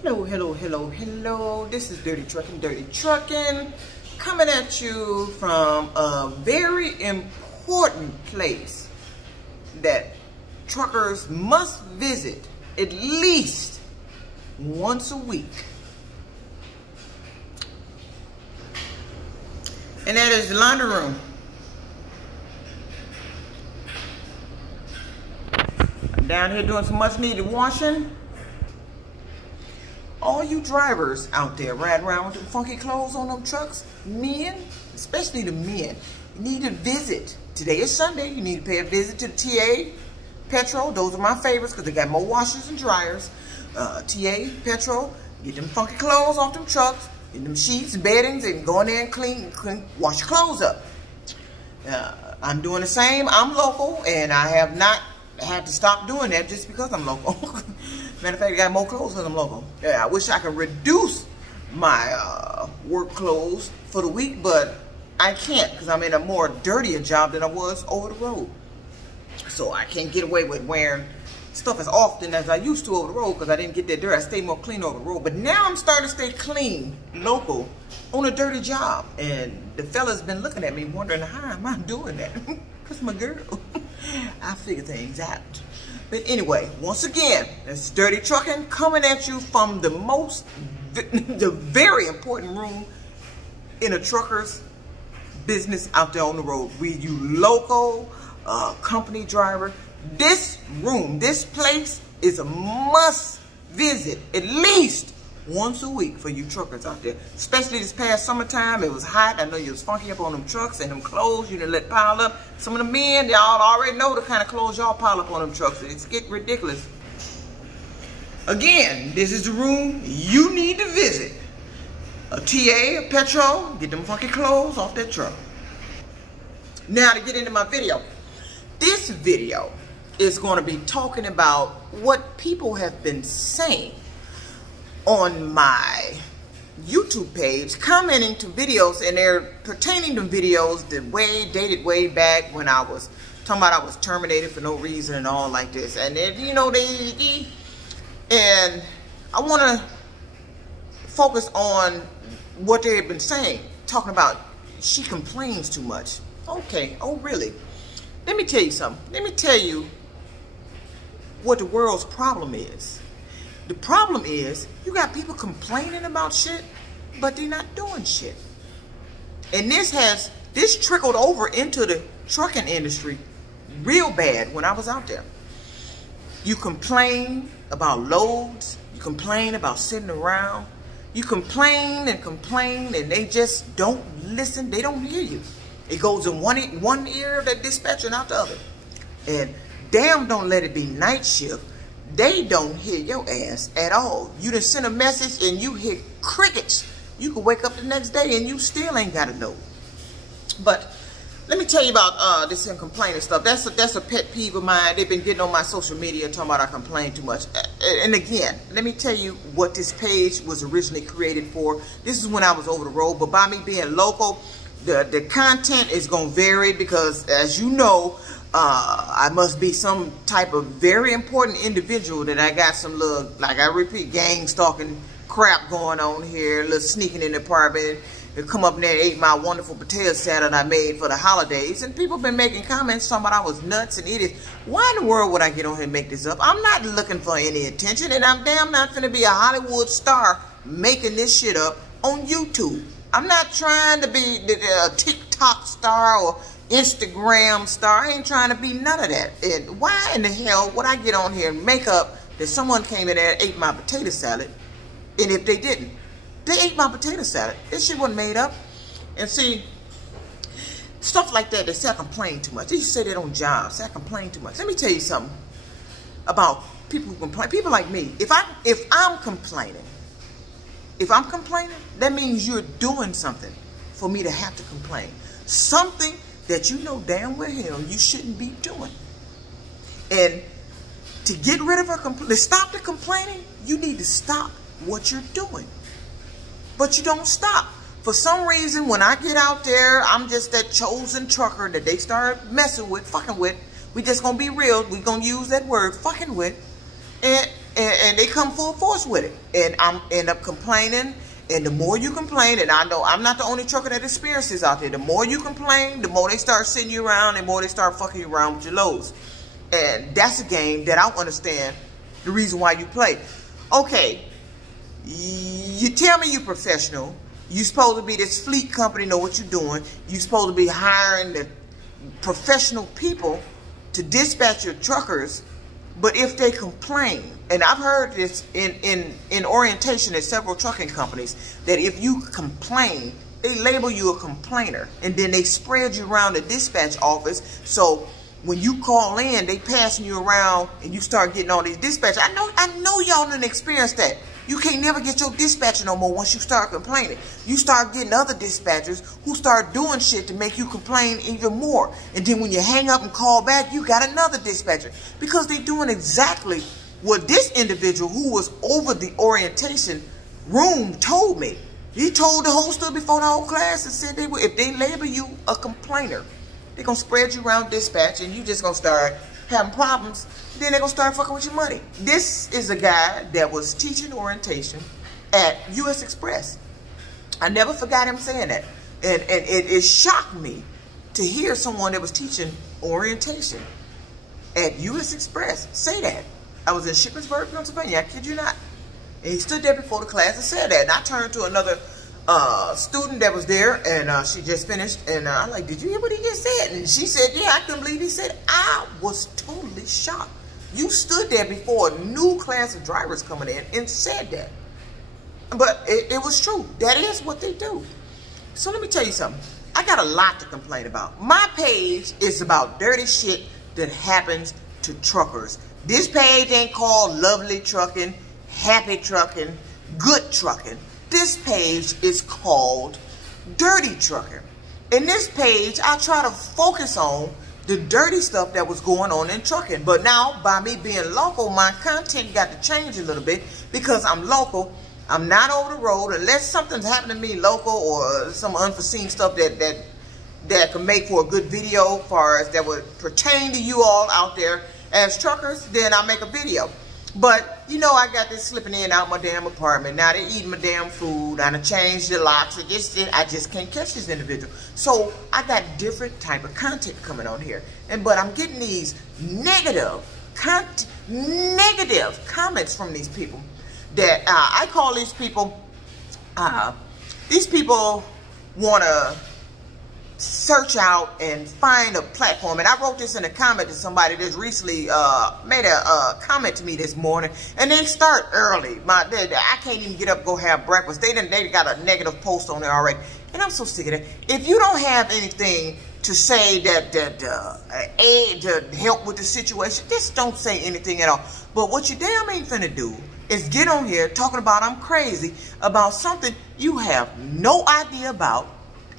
Hello, hello, hello, hello. This is Dirty Trucking, coming at you from a very important place that truckers must visit at least once a week. And that is the laundry room. I'm down here doing some much needed washing. All you drivers out there riding around with them funky clothes on them trucks, men, especially the men, you need to visit. Today is Sunday. You need to pay a visit to the TA, Petro. Those are my favorites because they got more washers and dryers. TA, Petro, get them funky clothes off them trucks, get them sheets, beddings, and go in there and clean, wash your clothes up. I'm doing the same. I'm local, and I have not had to stop doing that just because I'm local. Matter of fact, I got more clothes because I'm local. Yeah, I wish I could reduce my work clothes for the week, but I can't because I'm in a more dirtier job than I was over the road. So I can't get away with wearing stuff as often as I used to over the road because I didn't get that dirty. I stay more clean over the road. But now I'm starting to stay clean, local, on a dirty job. And the fella's been looking at me wondering, how am I doing that? Because I'm a girl. I figure things out. But anyway, once again, that's Dirty Trucking coming at you from the very important room in a trucker's business out there on the road. You local company driver, this room, this place is a must visit at least once a week for you truckers out there. Especially this past summertime, it was hot. I know you was funky up on them trucks and them clothes you done let pile up. Some of the men, y'all already know the kind of clothes y'all pile up on them trucks. It's getting ridiculous. Again, this is the room you need to visit. A TA, a Petro, get them funky clothes off that truck. Now to get into my video. This video is going to be talking about what people have been saying on my YouTube page, commenting to videos, and they're pertaining to videos that dated way back when I was talking about I was terminated for no reason and all like this. And then, you know, and I want to focus on what they have been saying, talking about she complains too much. Okay, oh really? Let me tell you something. Let me tell you what the world's problem is. The problem is you got people complaining about shit, but they're not doing shit. And this trickled over into the trucking industry real bad when I was out there. You complain about loads, you complain about sitting around, you complain and they just don't listen, they don't hear you. It goes in one ear of the dispatcher and out the other. And damn, don't let it be night shift. They don't hear your ass at all. You done send a message and you hear crickets. You can wake up the next day and you still ain't got to know. But let me tell you about this complaining stuff. That's a pet peeve of mine. They've been getting on my social media talking about I complain too much. And again, let me tell you what this page was originally created for. This is when I was over the road. But by me being local, the content is going to vary because, as you know, I must be some type of very important individual that I got some little, like I repeat, gang stalking crap going on here, a little sneaking in the apartment. They come up there and ate my wonderful potato salad I made for the holidays. And people been making comments talking about I was nuts and idiots. Why in the world would I get on here and make this up? I'm not looking for any attention, and I'm damn not finna be a Hollywood star making this shit up on YouTube. I'm not trying to be a TikTok star or Instagram star. I ain't trying to be none of that. And why in the hell would I get on here and make up that someone came in there and ate my potato salad? And if they didn't, they ate my potato salad. This shit wasn't made up. And see, stuff like that, they say I complain too much. They used to say that on jobs, say I complain too much. Let me tell you something about people who complain. People like me, if I'm complaining, that means you're doing something for me to have to complain. Something that you know damn well hell you shouldn't be doing. And to get rid of to stop the complaining, you need to stop what you're doing. But you don't stop. For some reason, when I get out there, I'm just that chosen trucker that they start messing with, fucking with. We just gonna be real. We gonna use that word, fucking with. and they come full force with it. And I'm end up complaining. And the more you complain, and I know I'm not the only trucker that experiences out there, the more you complain, the more they start sitting you around, and the more they start fucking you around with your loads. And that's a game that I don't understand the reason why you play. Okay, you tell me you're professional. You're supposed to be this fleet company, know what you're doing. You're supposed to be hiring the professional people to dispatch your truckers. But if they complain, and I've heard this in orientation at several trucking companies, that if you complain, they label you a complainer, and then they spread you around the dispatch office. So when you call in, they passing you around, and you start getting all these dispatchers. I know y'all didn't experience that. You can't never get your dispatcher no more once you start complaining. You start getting other dispatchers who start doing shit to make you complain even more. And then when you hang up and call back, you got another dispatcher. Because they're doing exactly what this individual who was over the orientation room told me. He told the whole stood before the whole class and said if they label you a complainer, they're going to spread you around dispatch and you just going to start having problems. Then they're going to start fucking with your money. This is a guy that was teaching orientation at U.S. Express. I never forgot him saying that. And it shocked me to hear someone that was teaching orientation at U.S. Express say that. I was in Shippensburg, Pennsylvania. I kid you not. And he stood there before the class and said that. And I turned to another student that was there, and she just finished. And I'm like, did you hear what he just said? And she said, yeah, I couldn't believe he said it. I was totally shocked. You stood there before a new class of drivers coming in and said that. But it was true. That is what they do. So let me tell you something. I got a lot to complain about. My page is about dirty shit that happens to truckers. This page ain't called Lovely Trucking, Happy Trucking, Good Trucking. This page is called Dirty Trucking. In this page, I try to focus on the dirty stuff that was going on in trucking. But now, by me being local, my content got to change a little bit because I'm local. I'm not over the road. Unless something's happened to me local or some unforeseen stuff that can make for a good video for us that would pertain to you all out there as truckers, then I'll make a video. But, you know, I got this slipping in and out my damn apartment. Now they're eating my damn food. I done changed the locks. I just can't catch this individual. So I got different type of content coming on here. But I'm getting these negative comments from these people that I call these people want to search out and find a platform. And I wrote this in a comment to somebody that's recently made a comment to me this morning. And they start early. I can't even get up and go have breakfast. They got a negative post on there already. And I'm so sick of that. If you don't have anything to say that aid to help with the situation, just don't say anything at all. But what you damn ain't finna do is get on here talking about I'm crazy about something you have no idea about.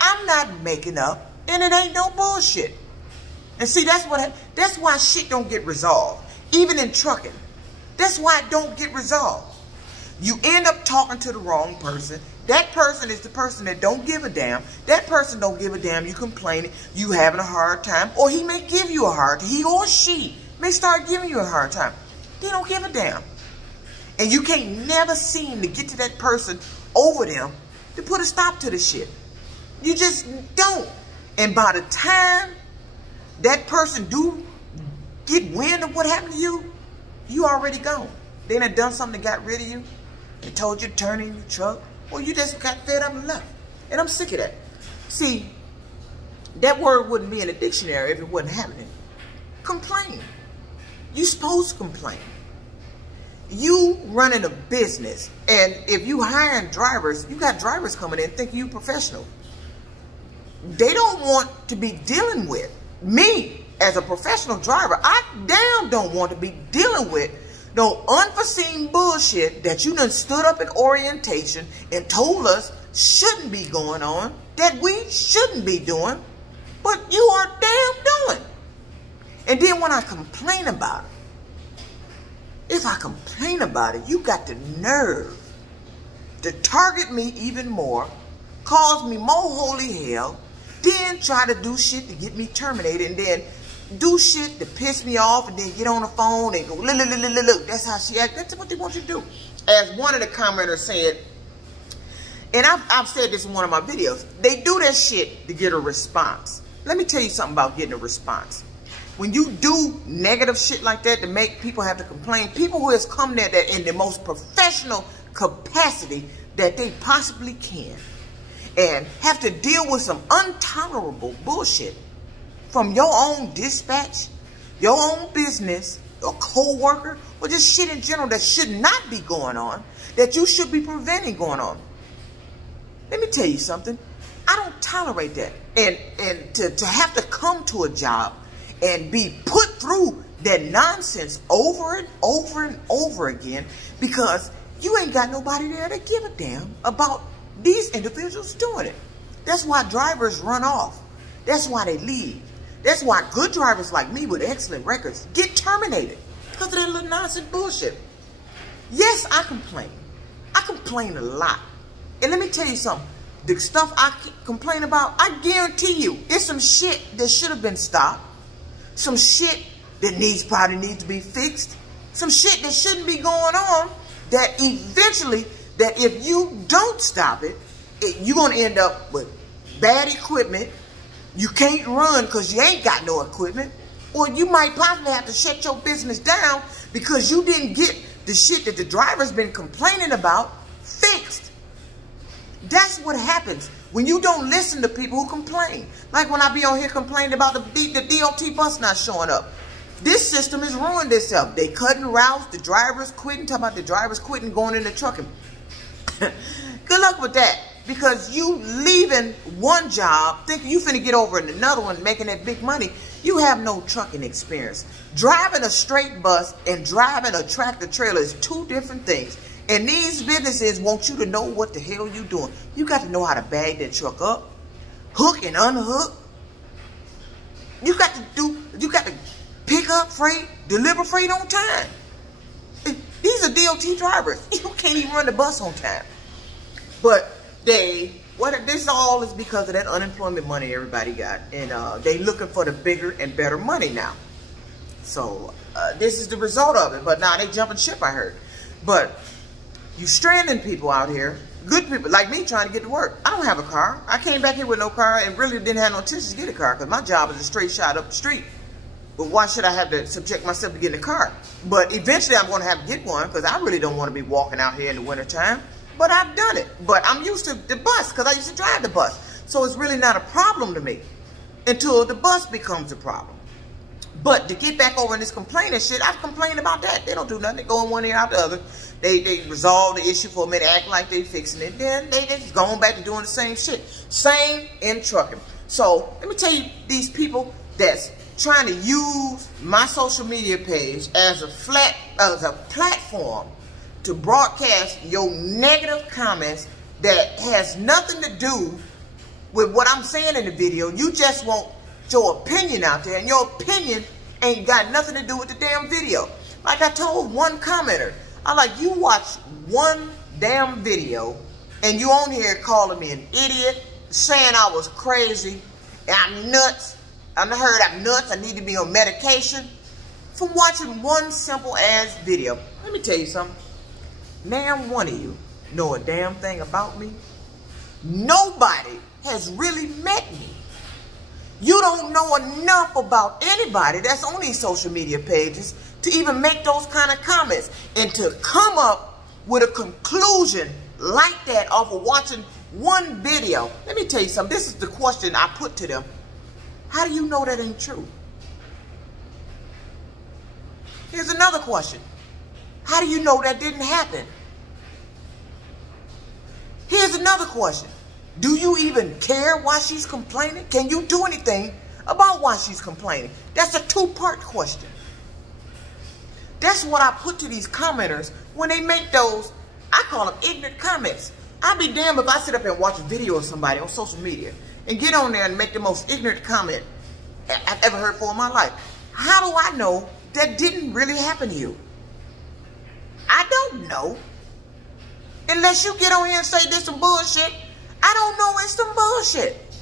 I'm not making up, and it ain't no bullshit. And see, that's why shit don't get resolved, even in trucking. That's why it don't get resolved. You end up talking to the wrong person. That person is the person that don't give a damn. That person don't give a damn. You complaining, you having a hard time, or he may give you a hard time. He or she may start giving you a hard time. They don't give a damn. And you can't never seem to get to that person over them to put a stop to the shit. You just don't. And by the time that person do get wind of what happened to you, you already gone. They done something that got rid of you. They told you to turn in your truck. Or you just got fed up and left. And I'm sick of that. See, that word wouldn't be in a dictionary if it wasn't happening. Complain. You supposed to complain. You running a business. And if you hiring drivers, you got drivers coming in thinking you professional. They don't want to be dealing with me as a professional driver. I damn don't want to be dealing with no unforeseen bullshit that you done stood up in orientation and told us shouldn't be going on, that we shouldn't be doing, but you are damn doing. And then when I complain about it, if I complain about it, you got the nerve to target me even more, cause me more holy hell, then try to do shit to get me terminated, and then do shit to piss me off and then get on the phone and go, look, that's how she acts. That's what they want you to do. As one of the commenters said, and I've said this in one of my videos, they do that shit to get a response. Let me tell you something about getting a response. When you do negative shit like that to make people have to complain, people who has come there that in the most professional capacity that they possibly can and have to deal with some intolerable bullshit from your own dispatch, your own business, a co-worker, or just shit in general that should not be going on, that you should be preventing going on. Let me tell you something. I don't tolerate that. And to have to come to a job and be put through that nonsense over and over and over again because you ain't got nobody there to give a damn about these individuals doing it. That's why drivers run off. That's why they leave. That's why good drivers like me with excellent records get terminated because of that little nonsense bullshit. Yes, I complain. I complain a lot. And let me tell you something. The stuff I complain about, I guarantee you, it's some shit that should have been stopped. Some shit that probably needs to be fixed. Some shit that shouldn't be going on that eventually, that if you don't stop it, you're going to end up with bad equipment. You can't run because you ain't got no equipment. Or you might possibly have to shut your business down because you didn't get the shit that the driver's been complaining about fixed. That's what happens when you don't listen to people who complain. Like when I be on here complaining about the DOT bus not showing up. This system has ruined itself. They cutting routes, the drivers quitting, talking about the drivers quitting, going into trucking. Good luck with that. Because you leaving one job, thinking you finna get over in another one, making that big money, you have no trucking experience. Driving a straight bus and driving a tractor trailer is two different things. And these businesses want you to know what the hell you're doing. You got to know how to bag that truck up, hook and unhook. You got to pick up freight, deliver freight on time. These are DOT drivers. You can't even run the bus on time. But this all is because of that unemployment money everybody got. And they looking for the bigger and better money now. So this is the result of it. But now they jumping ship, I heard. But you stranding people out here, good people like me trying to get to work. I don't have a car. I came back here with no car and really didn't have no intention to get a car because my job is a straight shot up the street. But why should I have to subject myself to getting a car? But eventually I'm going to have to get one because I really don't want to be walking out here in the wintertime. But I've done it. But I'm used to the bus because I used to drive the bus. So it's really not a problem to me until the bus becomes a problem. But to get back over in this complaining shit, I've complained about that. They don't do nothing. They go in one ear out the other. They resolve the issue for a minute, act like they fixing it. Then they just going back to doing the same shit. Same in trucking. So let me tell you, these people that's trying to use my social media page as a platform to broadcast your negative comments that has nothing to do with what I'm saying in the video. You just want your opinion out there, and your opinion ain't got nothing to do with the damn video. Like I told one commenter, I like, you watch one damn video and you on here calling me an idiot, saying I was crazy, and I'm nuts. I heard I'm nuts, I need to be on medication from watching one simple ass video. Let me tell you something. Damn one of you know a damn thing about me. Nobody has really met me. You don't know enough about anybody that's on these social media pages to even make those kind of comments and to come up with a conclusion like that off of watching one video. Let me tell you something. This is the question I put to them. How do you know that ain't true? Here's another question. How do you know that didn't happen? Here's another question. Do you even care why she's complaining? Can you do anything about why she's complaining? That's a two-part question. That's what I put to these commenters when they make those, I call them ignorant comments. I'd be damned if I sit up and watch a video of somebody on social media and get on there and make the most ignorant comment I've ever heard for in my life. How do I know that didn't really happen to you? I don't know. Unless you get on here and say this some bullshit, I don't know it's some bullshit.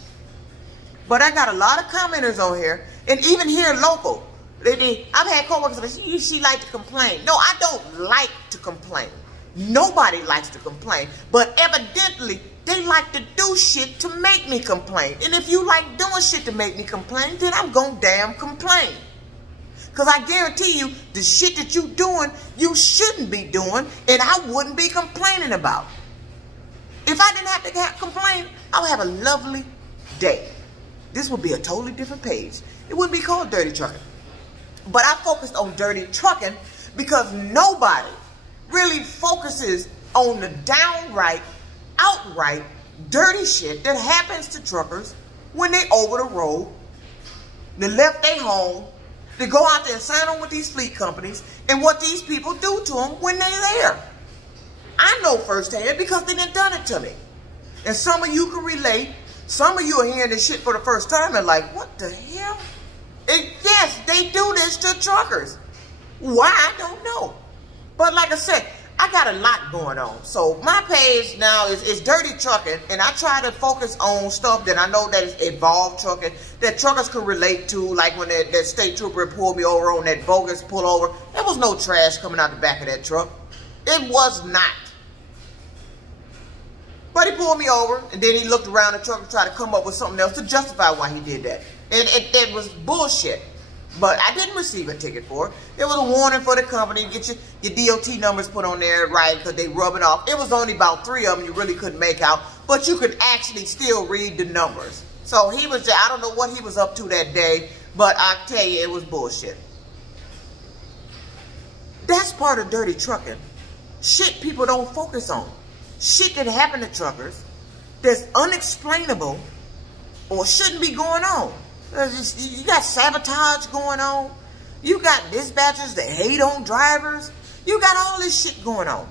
But I got a lot of commenters on here And even here local, I've had coworkers say, she like to complain. No, I don't like to complain. Nobody likes to complain. But evidently, they like to do shit to make me complain. And if you like doing shit to make me complain, then I'm gonna damn complain. Because I guarantee you, the shit that you doing, you shouldn't be doing, and I wouldn't be complaining about. If I didn't have to complain, I would have a lovely day. This would be a totally different page. It wouldn't be called Dirty Trucking. But I focused on Dirty Trucking because nobody really focuses on the downright, outright dirty shit that happens to truckers when they over the road, they left their home, they go out there and sign on with these fleet companies, and what these people do to them when they're there. I know firsthand because they done it to me. And some of you can relate. Some of you are hearing this shit for the first time and like, what the hell? And yes, they do this to truckers. Why? I don't know. But like I said, I got a lot going on. So my page now is Dirty Trucking, and I try to focus on stuff that I know that is involved trucking, that truckers can relate to, like when that state trooper pulled me over on that bogus pullover. There was no trash coming out the back of that truck. It was not. But he pulled me over, and then he looked around the truck and tried to come up with something else to justify why he did that. And it was bullshit. But I didn't receive a ticket for it. There was a warning for the company. Get your DOT numbers put on there, right, because they rub it off. It was only about 3 of them you really couldn't make out. But you could actually still read the numbers. So he was, I don't know what he was up to that day, but I tell you, it was bullshit. That's part of Dirty Trucking. Shit people don't focus on. Shit that happened to truckers that's unexplainable or shouldn't be going on. You got sabotage going on. You got dispatchers that hate on drivers. You got all this shit going on.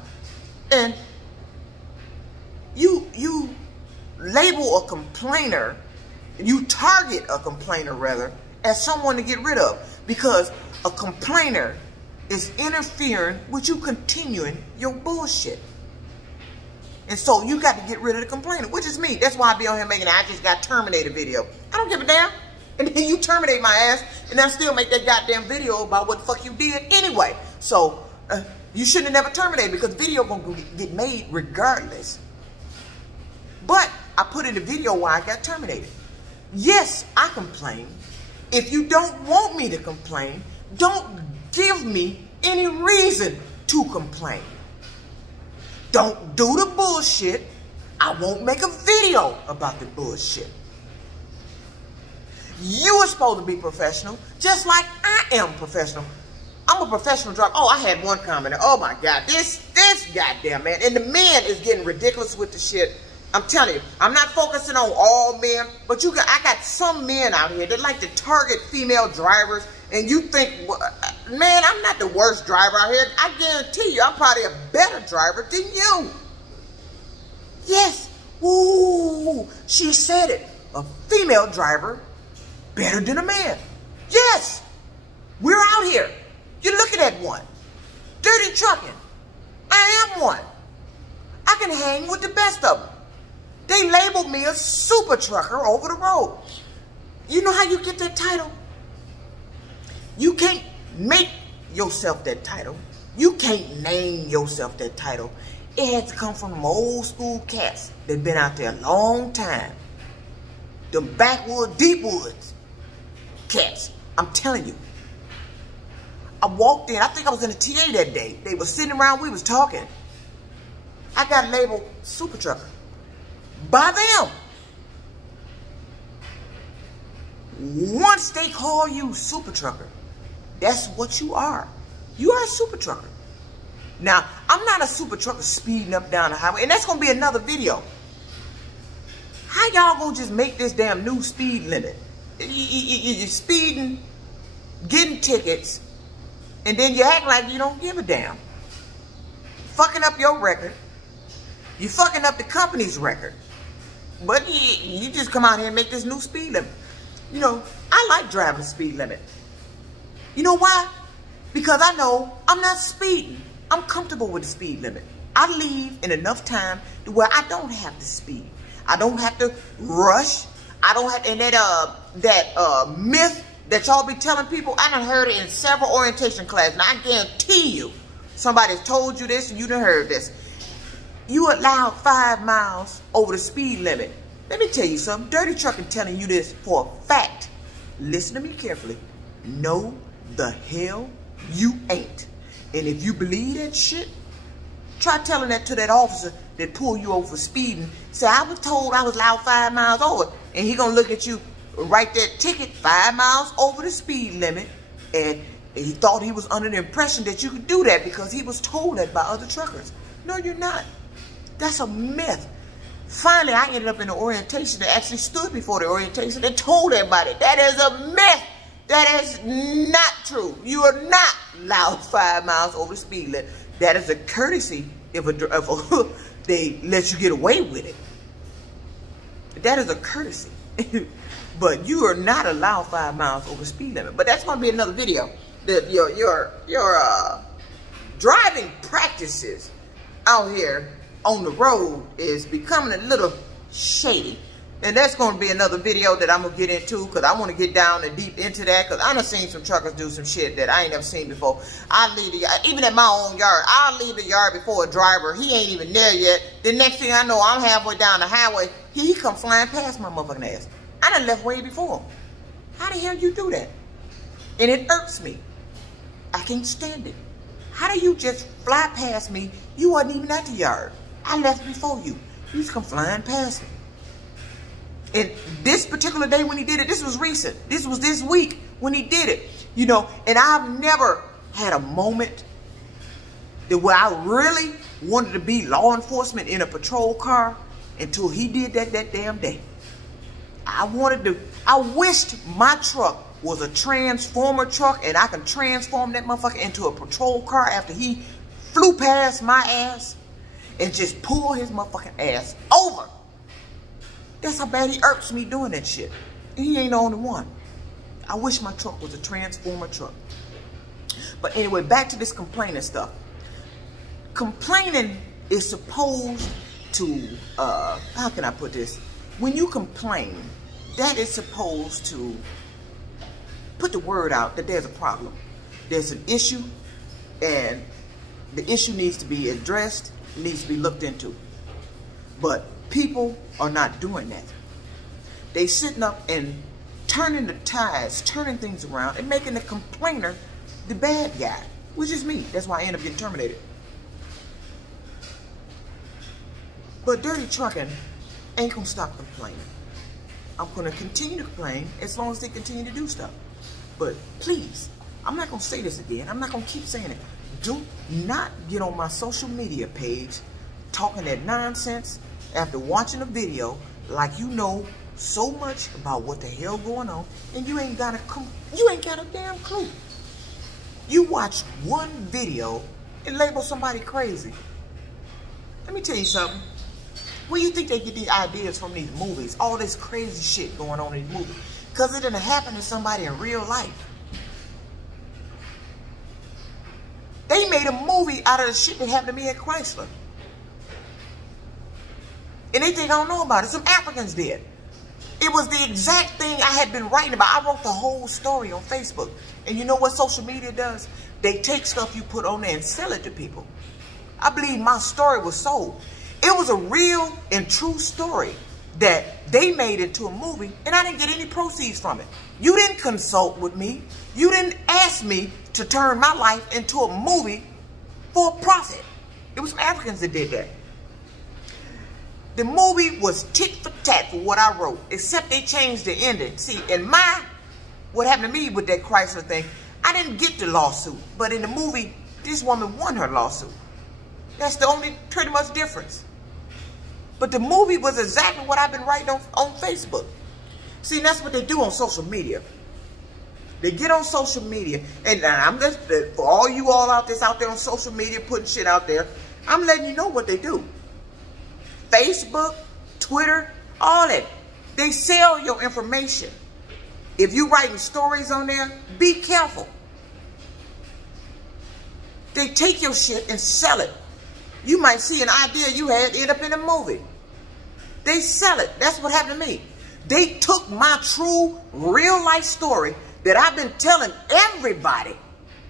And you label a complainer, you target a complainer rather, as someone to get rid of. Because a complainer is interfering with you continuing your bullshit. And so you got to get rid of the complainer, which is me. That's why I be on here making I just got terminated video. I don't give a damn. And then you terminate my ass, and I still make that goddamn video about what the fuck you did anyway. So, you shouldn't have never terminated because video gonna get made regardless. But I put in the video why I got terminated. Yes, I complain. If you don't want me to complain, don't give me any reason to complain. Don't do the bullshit. I won't make a video about the bullshit. You are supposed to be professional, just like I am professional. I'm a professional driver. Oh, I had one commenter. Oh my God, this goddamn man. And the man is getting ridiculous with the shit. I'm telling you, I'm not focusing on all men, but I got some men out here that like to target female drivers. And you think, man, I'm not the worst driver out here. I guarantee you, I'm probably a better driver than you. Yes. Ooh, she said it. A female driver better than a man. Yes. We're out here. You're looking at one. Dirty Trucking. I am one. I can hang with the best of them. They labeled me a super trucker over the road. You know how you get that title? You can't make yourself that title. You can't name yourself that title. It had to come from them old school cats that been out there a long time. Them backwood, deep woods cats. I'm telling you. I walked in. I think I was in a TA that day. They were sitting around. We was talking. I got labeled super trucker by them. Once they call you super trucker, that's what you are. You are a super trucker. Now, I'm not a super trucker speeding up down the highway, and that's going to be another video. How y'all going to just make this damn new speed limit? You're speeding, getting tickets, and then you act like you don't give a damn. Fucking up your record. You're fucking up the company's record. But you just come out here and make this new speed limit. You know, I like driving the speed limit. You know why? Because I know I'm not speeding. I'm comfortable with the speed limit. I leave in enough time to where I don't have to speed. I don't have to rush. I don't have, and that myth that y'all be telling people. I done heard it in several orientation classes. And I guarantee you, somebody's told you this and you done heard this. You allowed 5 miles over the speed limit. Let me tell you something. Dirty Trucking telling you this for a fact. Listen to me carefully. No, the hell you ain't. And if you believe that shit, try telling that to that officer that pulled you over for speeding. Say, I was told I was allowed 5 miles over. And he gonna look at you, write that ticket 5 miles over the speed limit. And he thought he was under the impression that you could do that because he was told that by other truckers. No, you're not. That's a myth. Finally, I ended up in the orientation that actually stood before the orientation and told everybody, that is a myth. That is not true. You are not allowed 5 miles over the speed limit. That is a courtesy if they let you get away with it. That is a courtesy. But you are not allowed 5 miles over the speed limit. But that's going to be another video. Your driving practices out here on the road is becoming a little shady. And that's going to be another video that I'm going to get into because I want to get down and deep into that because I done seen some truckers do some shit that I ain't never seen before. I leave the yard, even at my own yard, I'll leave the yard before a driver. He ain't even there yet. The next thing I know, I'm halfway down the highway. He come flying past my motherfucking ass. I done left way before him. How the hell you do that? And it irks me. I can't stand it. How do you just fly past me? You wasn't even at the yard. I left before you. You just come flying past me. And this particular day when he did it, this was recent. This was this week when he did it. You know, and I've never had a moment that where I really wanted to be law enforcement in a patrol car until he did that damn day. I wished my truck was a transformer truck and I can transform that motherfucker into a patrol car after he flew past my ass and just pull his motherfucking ass over. That's how bad he irks me doing that shit. And he ain't the only one. I wish my truck was a transformer truck. But anyway, back to this complaining stuff. Complaining is supposed to, how can I put this? When you complain, that is supposed to put the word out that there's a problem. There's an issue, and the issue needs to be addressed, needs to be looked into. But people are not doing that. They sitting up and turning the tides, turning things around, and making the complainer the bad guy, which is me. That's why I end up getting terminated. But Dirty Trucking ain't gonna stop complaining. I'm gonna continue to complain as long as they continue to do stuff. But please, I'm not gonna say this again. I'm not gonna keep saying it. Do not get on my social media page talking that nonsense after watching a video like you know so much about what the hell going on and you ain't got a damn clue. You watch one video and label somebody crazy. Let me tell you something. Where you think they get these ideas from these movies? All this crazy shit going on in these movies. Because it didn't happen to somebody in real life. They made a movie out of the shit that happened to me at Chrysler. And they think I don't know about it. Some Africans did. It was the exact thing I had been writing about. I wrote the whole story on Facebook. And you know what social media does? They take stuff you put on there and sell it to people. I believe my story was sold. It was a real and true story that they made into a movie, and I didn't get any proceeds from it. You didn't consult with me. You didn't ask me to turn my life into a movie for a profit. It was some Africans that did that. The movie was tit for tat for what I wrote, except they changed the ending. See, in what happened to me with that Chrysler thing, I didn't get the lawsuit. But in the movie, this woman won her lawsuit. That's the only pretty much difference. But the movie was exactly what I've been writing on Facebook. See, that's what they do on social media. They get on social media, and I'm just, for all you all out there on social media putting shit out there, I'm letting you know what they do. Facebook, Twitter, all that. They sell your information. If you're writing stories on there, be careful. They take your shit and sell it. You might see an idea you had end up in a movie. They sell it. That's what happened to me. They took my true, real life story that I've been telling everybody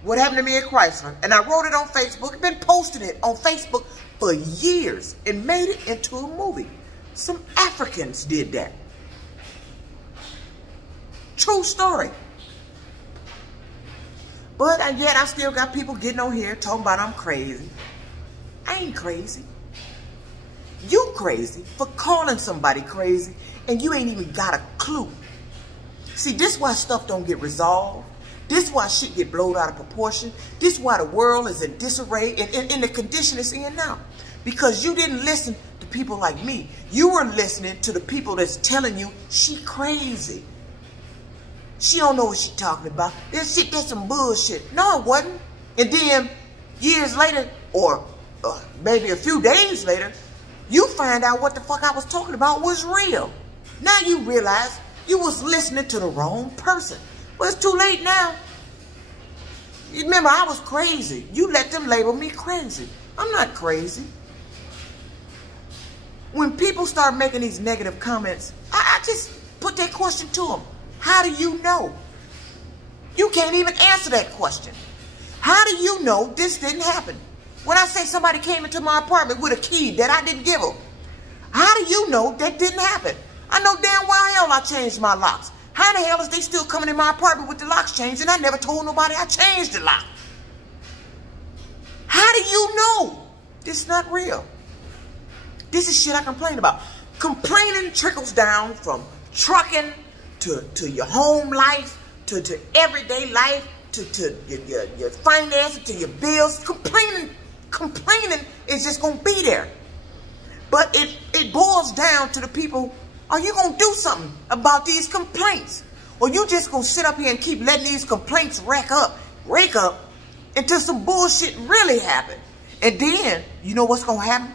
what happened to me at Chrysler. And I wrote it on Facebook. I've been posting it on Facebook for years and made it into a movie. Some Africans did that. True story. But yet I still got people getting on here talking about I'm crazy. I ain't crazy. You crazy for calling somebody crazy and you ain't even got a clue. See, this is why stuff don't get resolved. This is why shit get blown out of proportion. This is why the world is in disarray and in the condition it's in now. Because you didn't listen to people like me. You were listening to the people that's telling you she crazy. She don't know what she talking about. This shit, that's some bullshit. No, it wasn't. And then years later, or maybe a few days later, you find out what the fuck I was talking about was real. Now you realize you was listening to the wrong person. Well, it's too late now. You remember, I was crazy. You let them label me crazy. I'm not crazy. When people start making these negative comments, I just put that question to them. How do you know? You can't even answer that question. How do you know this didn't happen? When I say somebody came into my apartment with a key that I didn't give them, how do you know that didn't happen? I know damn well hell I changed my locks. How the hell is they still coming in my apartment with the locks changed and I never told nobody I changed the lock? How do you know this is not real? This is shit I complain about. Complaining trickles down from trucking to your home life, to everyday life, to your finances, to your bills. Complaining is just going to be there. But it boils down to the people, are you going to do something about these complaints? Or you just going to sit up here and keep letting these complaints rake up until some bullshit really happen? And then, you know what's going to happen?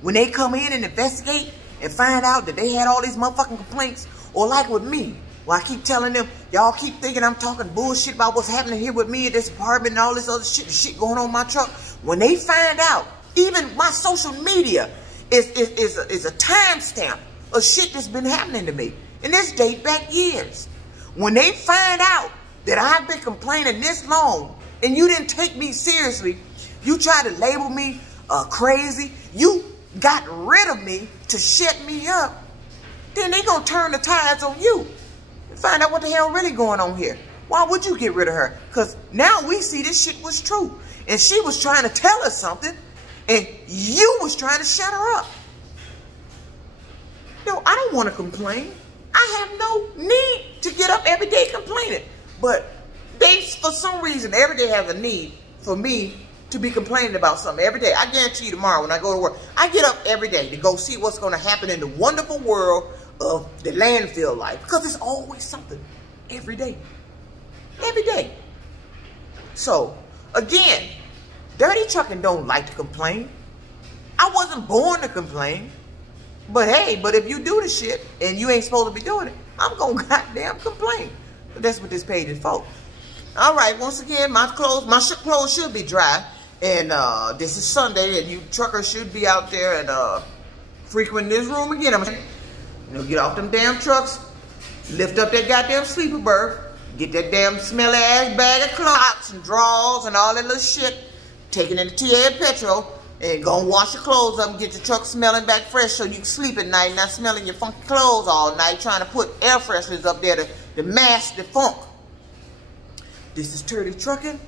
When they come in and investigate and find out that they had all these motherfucking complaints, or like with me, where I keep telling them, y'all keep thinking I'm talking bullshit about what's happening here with me at this apartment and all this other shit going on in my truck. When they find out, even my social media is a timestamp of shit that's been happening to me. And this date back years. When they find out that I've been complaining this long and you didn't take me seriously, you tried to label me crazy, you got rid of me to shut me up, then they gonna turn the tides on you and find out what the hell really going on here. Why would you get rid of her? Because now we see this shit was true. And she was trying to tell us something and you was trying to shut her up. No, I don't want to complain. I have no need to get up every day complaining. But they, for some reason, every day has a need for me to be complaining about something every day. I guarantee you tomorrow when I go to work, I get up every day to go see what's going to happen in the wonderful world of the landfill life. Because there's always something every day. Every day. So, again, dirty trucking don't like to complain. I wasn't born to complain. But hey, if you do the shit and you ain't supposed to be doing it, I'm going to goddamn complain. But that's what this page is for. All right, once again, my clothes should be dry. And this is Sunday, and you truckers should be out there and frequent this room again. Get off them damn trucks, lift up that goddamn sleeper berth, get that damn smelly ass bag of clocks and drawers and all that little shit, take it into TA and petrol, and go and wash your clothes up and get your truck smelling back fresh so you can sleep at night, not smelling your funky clothes all night, trying to put air fresheners up there to mask the funk. This is Dirty Trucking,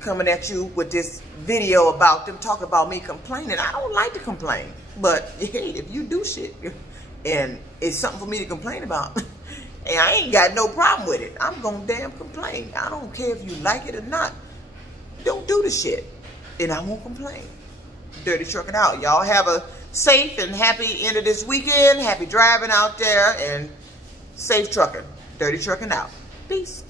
coming at you with this video about them talking about me complaining. I don't like to complain, but hey, if you do shit and it's something for me to complain about, and I ain't got no problem with it, I'm gonna damn complain. I don't care if you like it or not. Don't do the shit, and I won't complain. Dirty Trucking out. Y'all have a safe and happy end of this weekend. Happy driving out there and safe trucking. Dirty Trucking out. Peace.